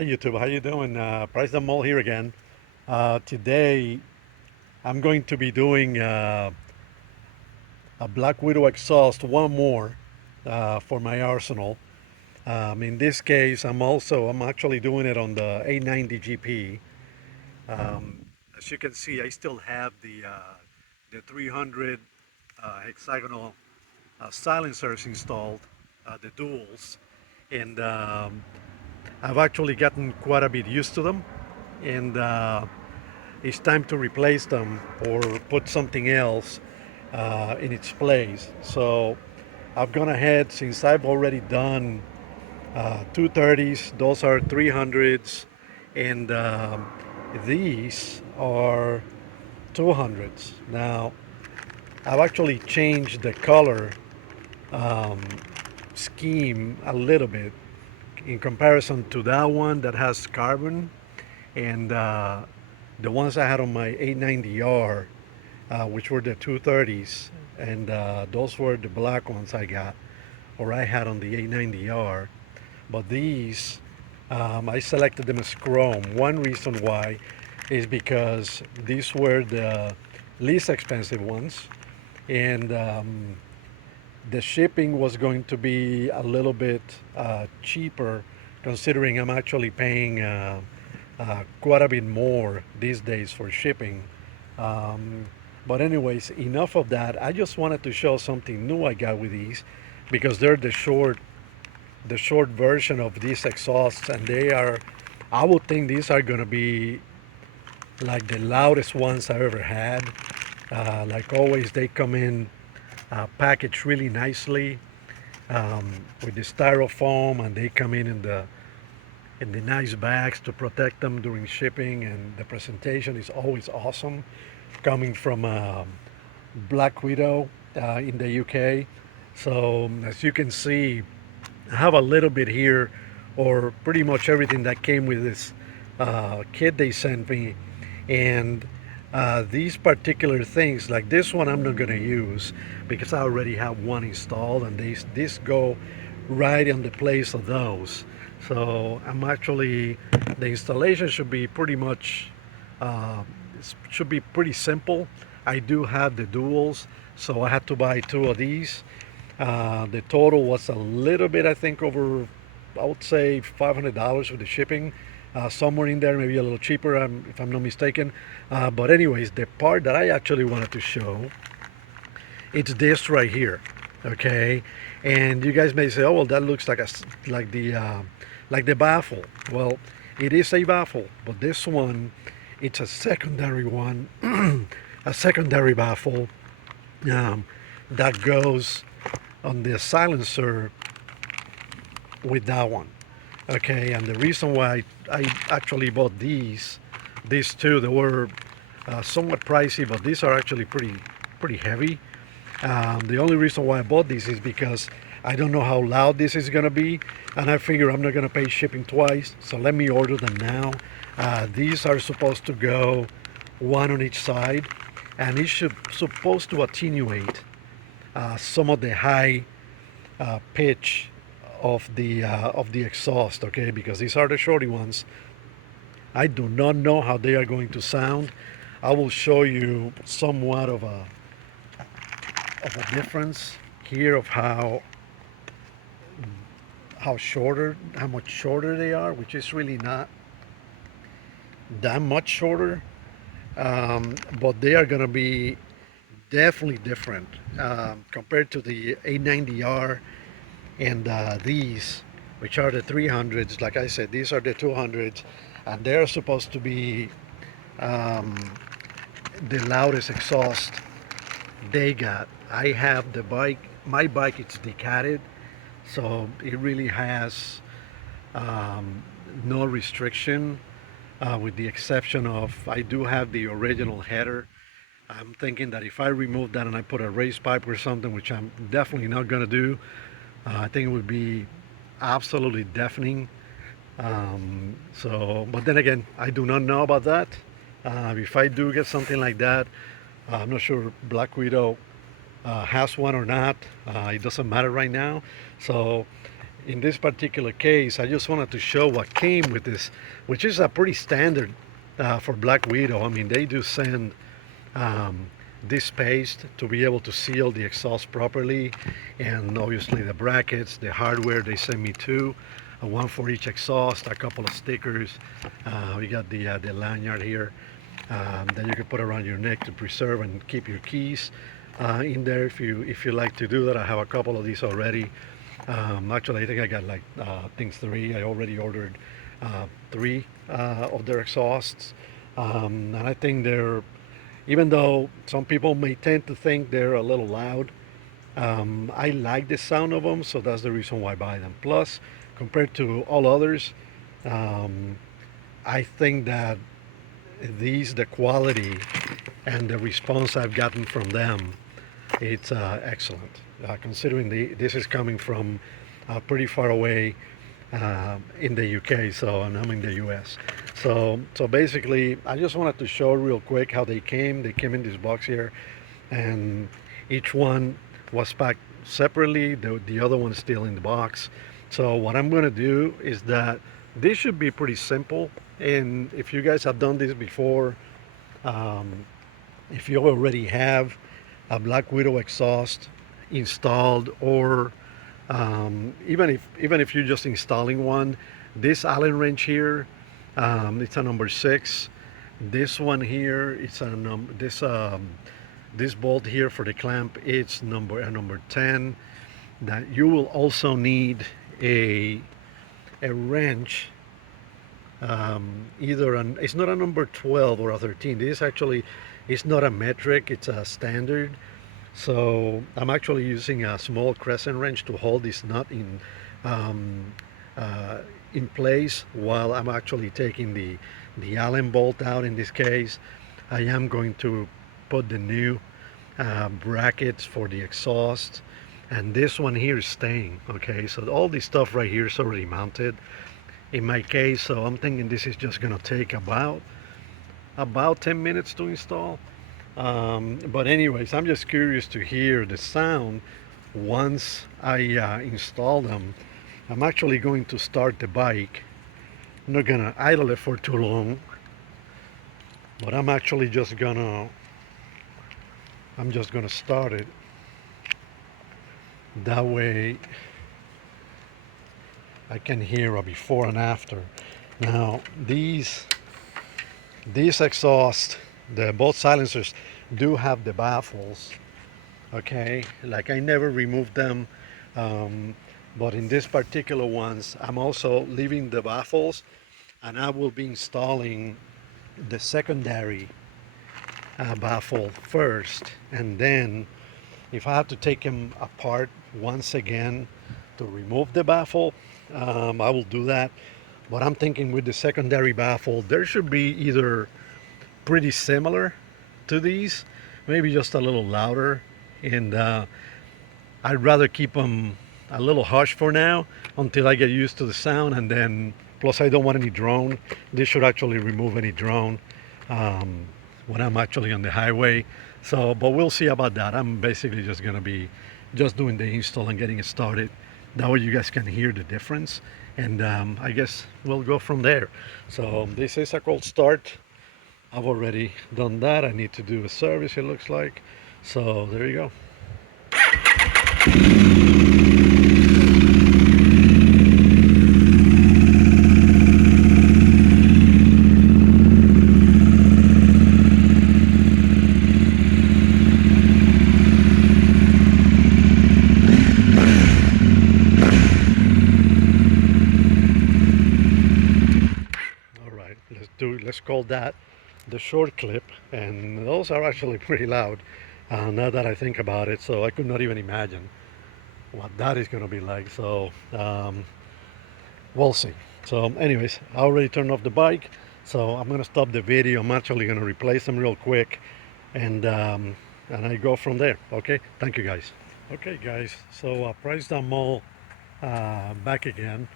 Hey YouTube, how you doing? Price the Mall here again. Today I'm going to be doing a Black Widow exhaust, one more for my arsenal. In this case, I'm actually doing it on the 890 GP. As you can see, I still have the 300 hexagonal silencers installed, the duals, and I've actually gotten quite a bit used to them. And it's time to replace them or put something else in its place. So I've gone ahead, since I've already done 230s, those are 300s, and these are 200s. Now I've actually changed the color um, scheme a little bit in comparison to that one that has carbon, and the ones I had on my 890R, which were the 230s, and those were the black ones I got, or I had on the 890R. But these, I selected them as chrome. One reason why is because these were the least expensive ones, and the shipping was going to be a little bit cheaper, considering I'm actually paying quite a bit more these days for shipping. Um, but anyways, enough of that. I just wanted to show something new I got with these, because they're the short version of these exhausts, and they are. I would think these are gonna be like the loudest ones I've ever had. Like always, they come in packaged really nicely with the styrofoam, and they come in the nice bags to protect them during shipping, and the presentation is always awesome, coming from Black Widow in the UK. So as you can see, I have a little bit here, or pretty much everything that came with this kit they sent me, and these particular things, like this one, I'm not going to use because I already have one installed, and these go right in the place of those. So I'm actually, the installation should be pretty much, uh, should be pretty simple. I do have the duals, so I had to buy two of these. The total was a little bit, I think, over, I would say, $500 with the shipping. Somewhere in there, maybe a little cheaper, if I'm not mistaken. But anyways, the part that I actually wanted to show, it's this right here, okay? And you guys may say, oh well, that looks like like the baffle. Well, it is a baffle, but this one, it's a secondary one, a secondary baffle um, that goes on the silencer with that one. Okay, and the reason why I actually bought these two, they were somewhat pricey, but these are actually pretty heavy. The only reason why I bought these is because I don't know how loud this is gonna be, and I figure I'm not gonna pay shipping twice, so let me order them now. These are supposed to go one on each side, and it's supposed to attenuate some of the high pitch of the exhaust. Okay, because these are the shorty ones. I do not know how they are going to sound. I will show you somewhat of a difference here of how much shorter they are, which is really not that much shorter. But they are going to be definitely different compared to the 890R and these, which are the 300s. Like I said, these are the 200s, and they're supposed to be um, the loudest exhaust they got. I have the bike, my bike, it's decatted, so it really has um, no restriction, with the exception of I do have the original header. I'm thinking that if I remove that and I put a race pipe or something, which I'm definitely not going to do, I think it would be absolutely deafening. But then again, I do not know about that. If I do get something like that, I'm not sure Black Widow has one or not. It doesn't matter right now. So in this particular case, I just wanted to show what came with this, which is a pretty standard for Black Widow. I mean, they do send um, this paste to be able to seal the exhaust properly, and obviously the brackets, the hardware they send me two, one for each exhaust, a couple of stickers. We got the lanyard here that you can put around your neck to preserve and keep your keys in there if you like to do that. I have a couple of these already. Actually, I think I got like things three. I already ordered three of their exhausts, and I think they're, even though some people may tend to think they're a little loud, I like the sound of them, so that's the reason why I buy them. Plus, compared to all others, um, I think that the quality and the response I've gotten from them, it's excellent. Considering this is coming from pretty far away in the UK, so and I'm in the US. So basically, I just wanted to show real quick how they came. They came in this box here, and each one was packed separately. The other one's still in the box. So what I'm going to do is that this should be pretty simple. And if you guys have done this before, um, if you already have a Black Widow exhaust installed, or even if you're just installing one, this Allen wrench here, it's a number 6. This one here, it's a this bolt here for the clamp, it's number 10. That you will also need a wrench, it's not a number 12 or a 13. This actually is not a metric, it's a standard. So I'm actually using a small crescent wrench to hold this nut um, in place while I'm actually taking the Allen bolt out. In this case, I am going to put the new brackets for the exhaust, and this one here is staying. Okay, so all this stuff right here is already mounted in my case, so I'm thinking this is just gonna take about 10 minutes to install. But anyways, I'm just curious to hear the sound once I install them. I'm actually going to start the bike. I'm not gonna idle it for too long, but I'm just gonna start it. That way I can hear a before and after. Now these exhaust, both silencers do have the baffles. Okay, like I never removed them, but in this particular ones, I'm also leaving the baffles, and I will be installing the secondary baffle first, and then if I have to take them apart once again to remove the baffle, I will do that. But I'm thinking with the secondary baffle, there should be either pretty similar to these, maybe just a little louder, and I'd rather keep them a little hush for now until I get used to the sound, and then plus I don't want any drone. This should actually remove any drone when I'm actually on the highway. So, but we'll see about that. I'm basically just gonna be just doing the install and getting it started. That way you guys can hear the difference, and I guess we'll go from there. So this is a cold start. I've already done that. I need to do a service, it looks like. So there you go. All right, let's call that the short clip, and those are actually pretty loud now that I think about it. So I could not even imagine what that is going to be like. So we'll see. So anyways, I already turned off the bike, so I'm going to stop the video. I'm actually going to replace them real quick, and I go from there. Okay, thank you guys. Okay guys, so priced them all back again.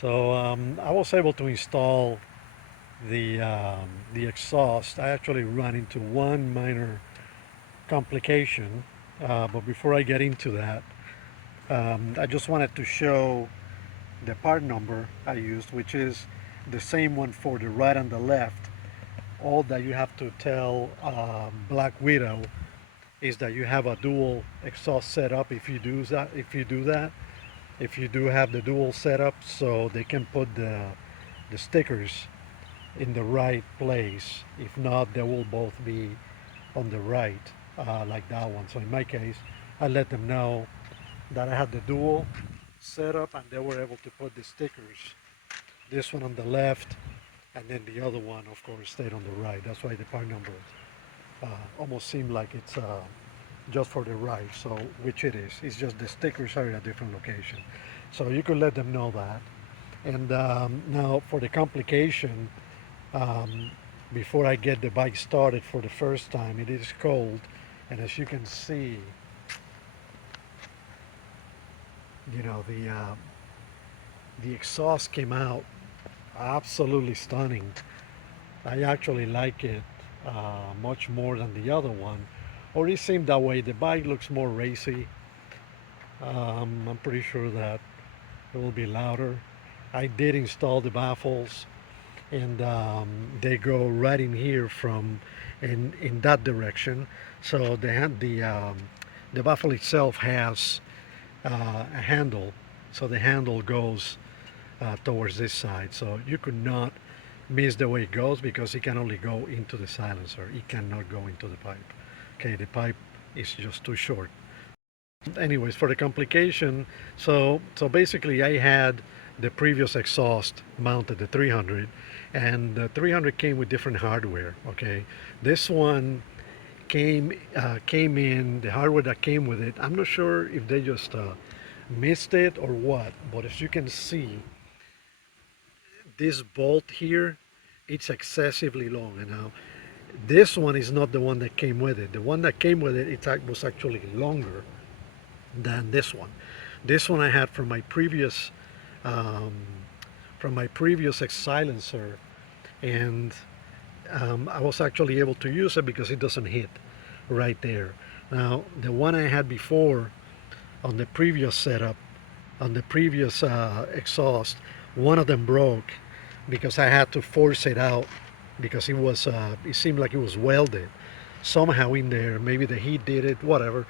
So I was able to install the exhaust. I actually ran into one minor complication, but before I get into that, I just wanted to show the part number I used, which is the same one for the right and the left. All that you have to tell Black Widow is that you have a dual exhaust setup. If you do have the dual setup, so they can put the stickers in the right place. If not, they will both be on the right, like that one. So in my case, I let them know that I had the dual setup, and they were able to put the stickers. This one on the left, and then the other one, of course, stayed on the right. That's why the part number almost seemed like it's just for the right. So which it is. It's just the stickers are in a different location. So you could let them know that. And now for the complication, before I get the bike started for the first time, it is cold, and as you can see, you know, the exhaust came out absolutely stunning. I actually like it much more than the other one, or it seemed that way. The bike looks more racy. I'm pretty sure that it will be louder. I did install the baffles, and they go right in here from in that direction. So the baffle itself has a handle, so the handle goes towards this side. So you could not miss the way it goes, because it can only go into the silencer. It cannot go into the pipe. Okay, the pipe is just too short. Anyways, for the complication, so basically I had the previous exhaust mounted, the 300, and the 300 came with different hardware. Okay, this one came in the hardware that came with it. I'm not sure if they just missed it or what, but as you can see, this bolt here, it's excessively long. And now this one is not the one that came with it. The one that came with it, was actually longer than this one. This one I had from my previous silencer, and I was actually able to use it because it doesn't hit right there. Now the one I had before on the previous setup, on the previous exhaust, one of them broke because I had to force it out, because it seemed like it was welded somehow in there. Maybe the heat did it, whatever,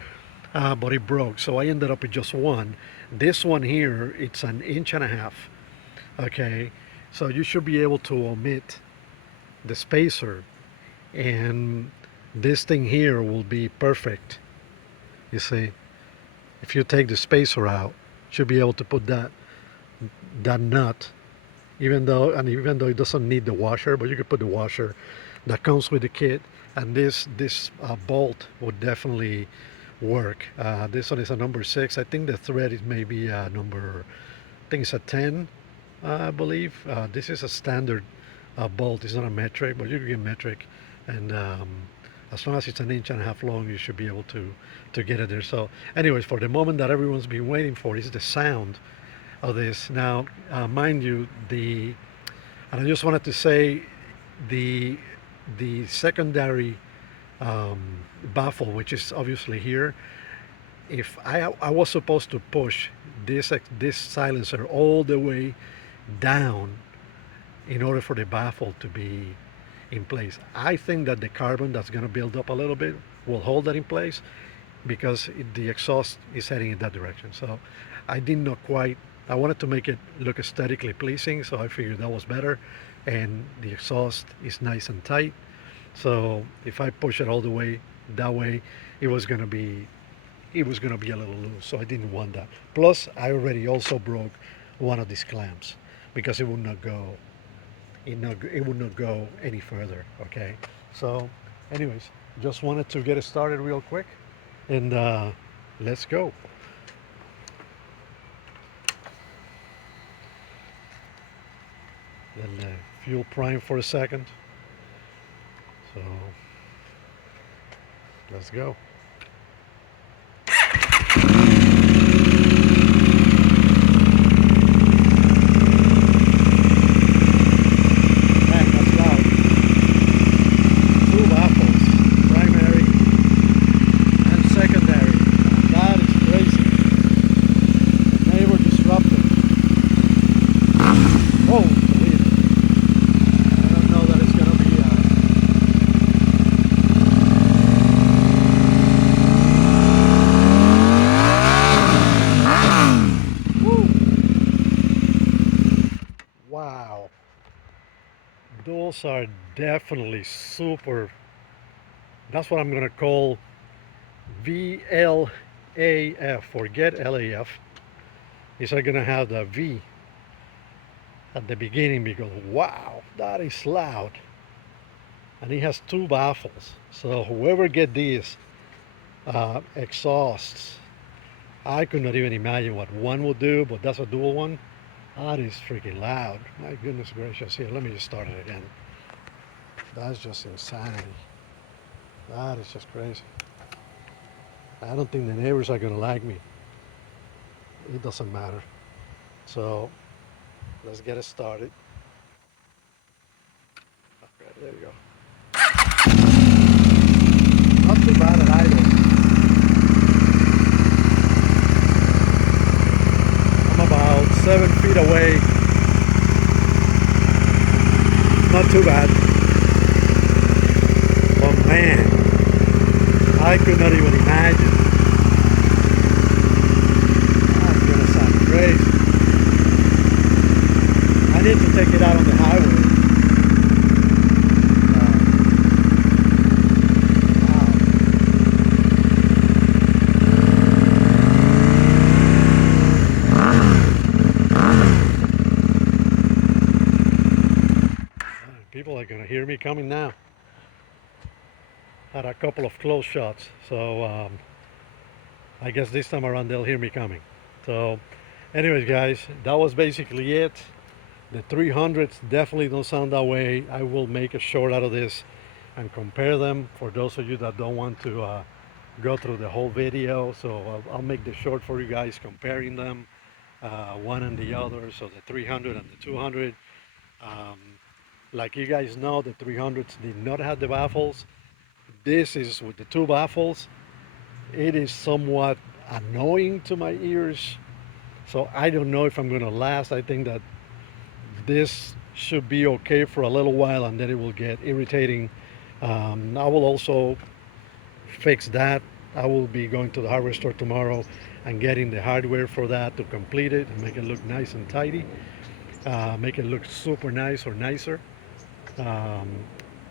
but it broke. So I ended up with just one. This one here, it's an 1.5 inches. Okay, so you should be able to omit the spacer, and this thing here will be perfect. You see, if you take the spacer out, you should be able to put that nut, even though it doesn't need the washer, but you could put the washer that comes with the kit, and this bolt would definitely work. This one is a number 6. I think the thread is maybe I think it's a 10, I believe. This is a standard bolt. It's not a metric, but you can get metric, and as long as it's an 1.5 inches long, you should be able to get it there. So anyways, for the moment that everyone's been waiting for is the sound of this. Now mind you, and I just wanted to say, the secondary baffle, which is obviously here, if I was supposed to push this silencer all the way down in order for the baffle to be in place. I think that the carbon that's going to build up a little bit will hold that in place, because the exhaust is heading in that direction. So I did not quite, I wanted to make it look aesthetically pleasing, so I figured that was better, and the exhaust is nice and tight. So if I push it all the way that way, it was going to be a little loose, so I didn't want that. Plus I already also broke one of these clamps, because it would not go any further. Okay, so anyways, just wanted to get it started real quick, and let's go. Let the fuel prime for a second. So let's go. those are definitely super. That's what I'm gonna call VLAF. Forget LAF. These are gonna have the V at the beginning because wow, that is loud. And it has two baffles. So whoever get these exhausts, I could not even imagine what one would do, but that's a dual one. That is freaking loud. My goodness gracious. Here, let me just start it again. That's just insanity. That is just crazy. I don't think the neighbors are gonna like me. It doesn't matter. So let's get it started. Okay, there you go. Not too bad at idle. I'm about 7 feet away. Not too bad. But man, I could not even imagine. That's gonna sound crazy. I need to take it out on the highway. People are gonna hear me coming now. Had a couple of close shots, so I guess this time around they'll hear me coming. So anyways guys, that was basically it. The 300s definitely don't sound that way. I will make a short out of this and compare them for those of you that don't want to go through the whole video. So I'll make the short for you guys comparing them, one and the other. So the 300 and the 200. Like you guys know, the 300s did not have the baffles. This is with the two baffles. It is somewhat annoying to my ears. So I don't know if I'm going to last. I think that this should be okay for a little while and then it will get irritating. I will also fix that. I will be going to the hardware store tomorrow and getting the hardware for that to complete it and make it look nice and tidy. Make it look super nice or nicer.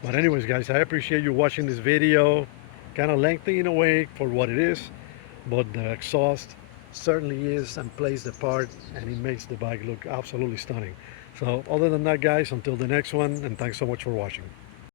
But anyways guys, I appreciate you watching this video. Kind of lengthy in a way for what it is, but the exhaust certainly is and plays the part, and it makes the bike look absolutely stunning. So other than that guys, until the next one, and thanks so much for watching.